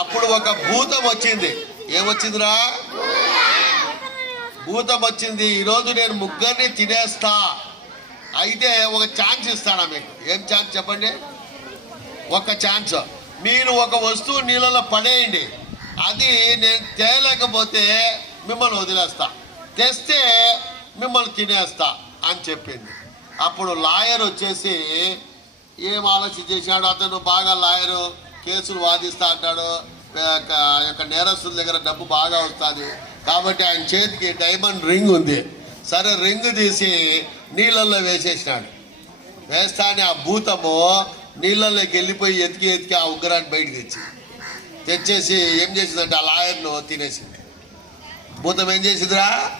అప్పుడు ఒక భూతం వచ్చింది. ఏమొచ్చిందిరా? భూతం వచ్చింది. ఈరోజు నేను ముగ్గురిని తినేస్తా. అయితే ఒక ఛాన్స్ ఇస్తానా మీకు? ఏం ఛాన్స్ చెప్పండి? ఒక ఛాన్స్. మీరు ఒక వస్తువు నీళ్ళలో పడేయండి. అది నేను తేలేకపోతే మిమ్మల్ని వదిలేస్తా. తెస్తే మిమ్మల్ని తినేస్తా అని చెప్పింది. అప్పుడు లాయర్ వచ్చేసి ఏం ఆలోచన చేశాడు? అతను బాగా లాయరు. కేసులు వాదిస్తా అంటాడు. ఆ యొక్క నేరస్తుల దగ్గర డబ్బు బాగా వస్తుంది. కాబట్టి ఆయన చేతికి డైమండ్ రింగ్ ఉంది. సరే రింగ్ తీసి నీళ్ళల్లో వేసేసినాడు. వేస్తానే ఆ భూతము నీళ్ళల్లోకి వెళ్ళిపోయి ఎతికి ఎతికి ఆ ఉగ్రాన్ని బయటకు తెచ్చి తెచ్చేసి ఏం చేసిందంటే ఆ లాయర్ను తినేసింది. భూతం ఏం చేసిందిరా?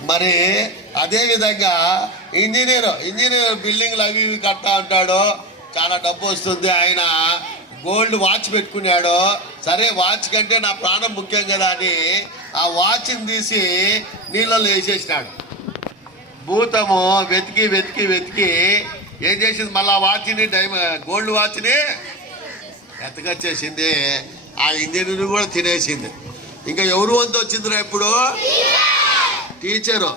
మరి అదే విధంగా ఇంజనీర్ ఇంజనీర్ బిల్డింగ్లు అవి ఇవి కట్టా ఉంటాడు. చాలా డబ్బు వస్తుంది ఆయన. గోల్డ్ వాచ్ పెట్టుకున్నాడు. సరే వాచ్ కంటే నా ప్రాణం ముఖ్యం కదా అని ఆ వాచ్ని తీసి నీళ్ళలో వేసేసినాడు. భూతము వెతికి వెతికి వెతికి ఏం చేసింది? మళ్ళీ ఆ వాచ్ని డైమ గోల్డ్ వాచ్ని ఎత్తకొచ్చేసింది ఆ ఇంజనీర్ కూడా తినేసింది. ఇంకా ఎవరు వంతు వచ్చిందిరా ఇప్పుడు? టీచరు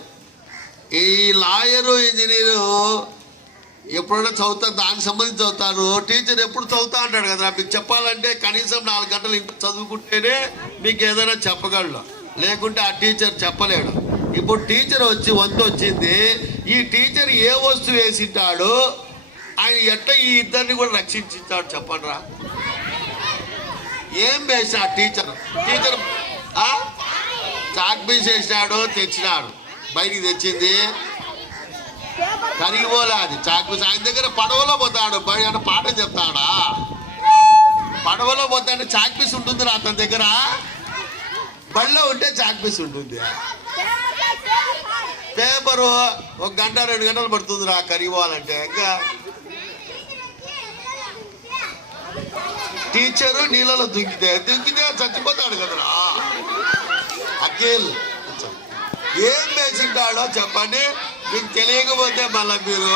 ఈ లాయరు ఇంజనీరు ఎప్పుడైనా చదువుతారు దానికి సంబంధించి చదువుతారు టీచర్ ఎప్పుడు చదువుతా అంటాడు కదా మీకు చెప్పాలంటే కనీసం నాలుగు గంటలు ఇంట్లో చదువుకుంటేనే మీకు ఏదైనా చెప్పగలడు లేకుంటే ఆ టీచర్ చెప్పలేడు. ఇప్పుడు టీచర్ వచ్చి వంతు వచ్చింది. ఈ టీచర్ ఏ వస్తువు వేసింటాడు ఆయన ఎట్లా ఈ ఇద్దరిని కూడా రక్షించాడు చెప్పండిరా. ఏం వేసిన టీచర్? టీచర్ చాక్ పీస్ వేసినాడు తెచ్చినాడు. బయటికి తెచ్చింది. కరిగిపోలే అది. చాకు ఆయన దగ్గర పడవలో పోతాడు. అంటే పాఠం చెప్తాడా? పడవలో పోతాడు చాక్ పీస్ ఉంటుంది అతని దగ్గర. బడిలో ఉంటే చాక్ పీస్ ఉంటుంది. పేపరు ఒక గంట రెండు గంటలు పడుతుంది రా కరిగిపోవాలంటే ఇంకా టీచరు నీళ్ళలో దుంకితే దుంకితే చచ్చిపోతాడు కదరా. అఖిల్ ఏం వేసింటాడో చెప్పండి. మీకు తెలియకపోతే మళ్ళీ మీరు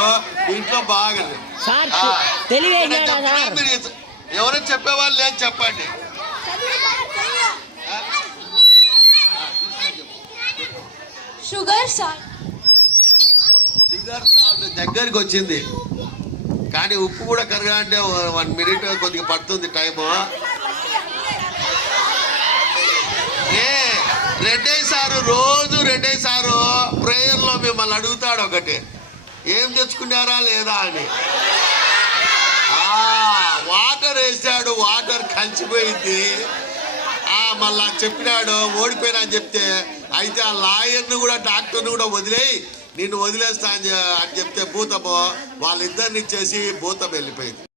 ఇంట్లో బాగా సార్ ఆ, తెలివేసినాడా నేను చెప్పినా? సార్. మీరు ఎవరైనా చెప్పేవాళ్ళు లేదు చెప్పండి. Sugar sir. షుగర్ సాల్ట్ దగ్గరికి వచ్చింది. కానీ ఉప్పు కూడా కరగాలంటే వన్ మినిట్ కొద్దిగా పడుతుంది టైము. ఏ రెడ్డి సారు రోజు రెడ్డి సారు ప్రేయర్లో మిమ్మల్ని అడుగుతాడు ఒకటి. ఏం తెచ్చుకున్నారా లేదా? అని. వాటర్ వేసాడు వాటర్ కలిసిపోయింది. ఆ మళ్ళా చెప్పినాడు ఓడిపోయినా అని చెప్తే అయితే ఆ లాయర్ని కూడా డాక్టర్ని కూడా వదిలేయి. నిన్ను వదిలేస్తా అని అని చెప్తే భూతము వాళ్ళిద్దరిని ఇచ్చేసి భూతం వెళ్ళిపోయింది.